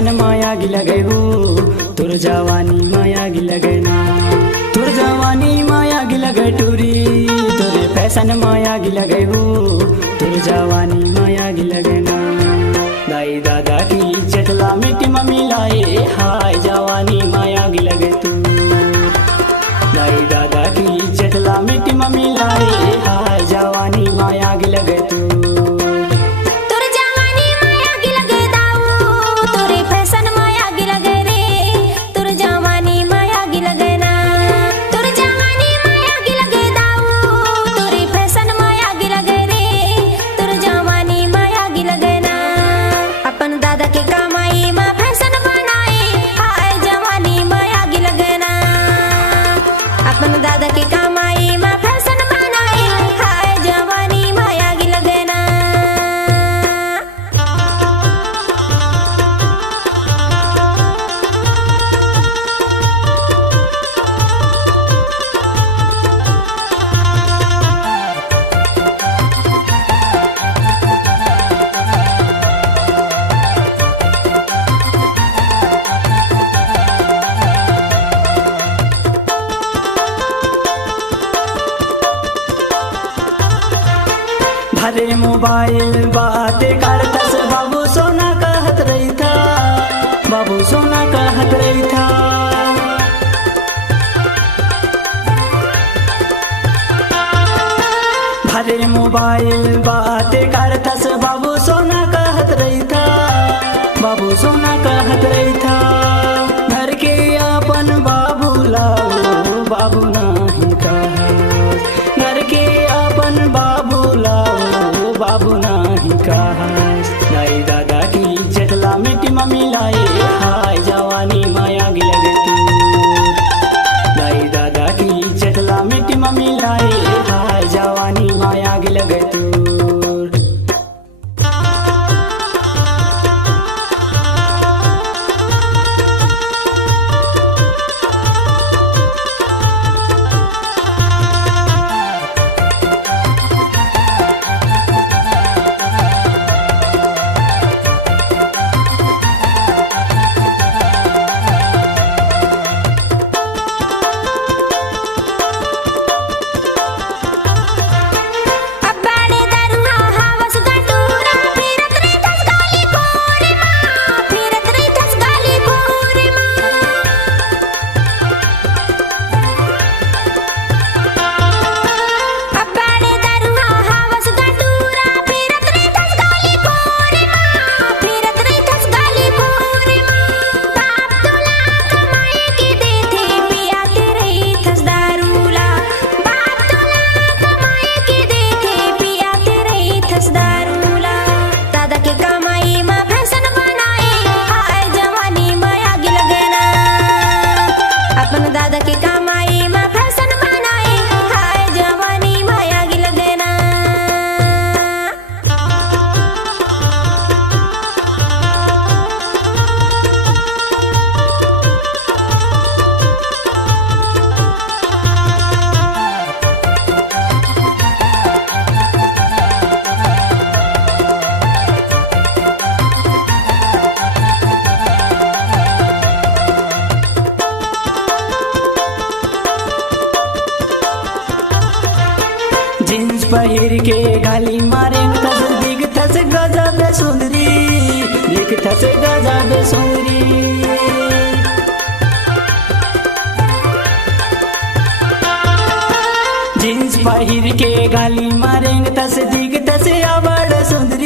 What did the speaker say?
Fashion माया गी लगे हो तुर जवानी माया गी लगे ना तुर जवानी माया गी लगे टूरी तुरे फैशन माया गी लगे हो तुर जवानी माया गी लगे ना दाई दादा की इज्जत ला मिट्टी में मिलाए हाय जवानी माया गी लगे तू दाई दादा की इज्जत ला मिट्टी में मिलाए हाय जवानी माया गी लगे तू दादा के कमाई में फैशन बनाए हाय जवानी माया गी लगे ना। अरे मोबाइल बात करतस बाबू सोना कहत रही था बाबू सोना कहत रही था अरे मोबाइल बात करतस बाबू सोना कहत रही था बाबू सोना कहत रही था घर के अपन बाबू लाओ बाबू नहीं कहा घर के अपन बाबू लाओ बाबू नहीं कहा दाई दादा की इज्जत ला मिट्टी में मिलाए हाय जवानी माया गी लगे तू दाई दादा की इज्जत ला मिट्टी में मिलाए हाय जवानी माया गी लगे तू दादा के कमाई में फैशन बनाए हाय जवानी माया गी लगे ना। जींस पहिर के गाली मारे तस दिख थस गजब सुंदरी दिख थस गजब सुंदरी जींस पहिर के गाली मारे तस दिख थस अबड़ सुंदरी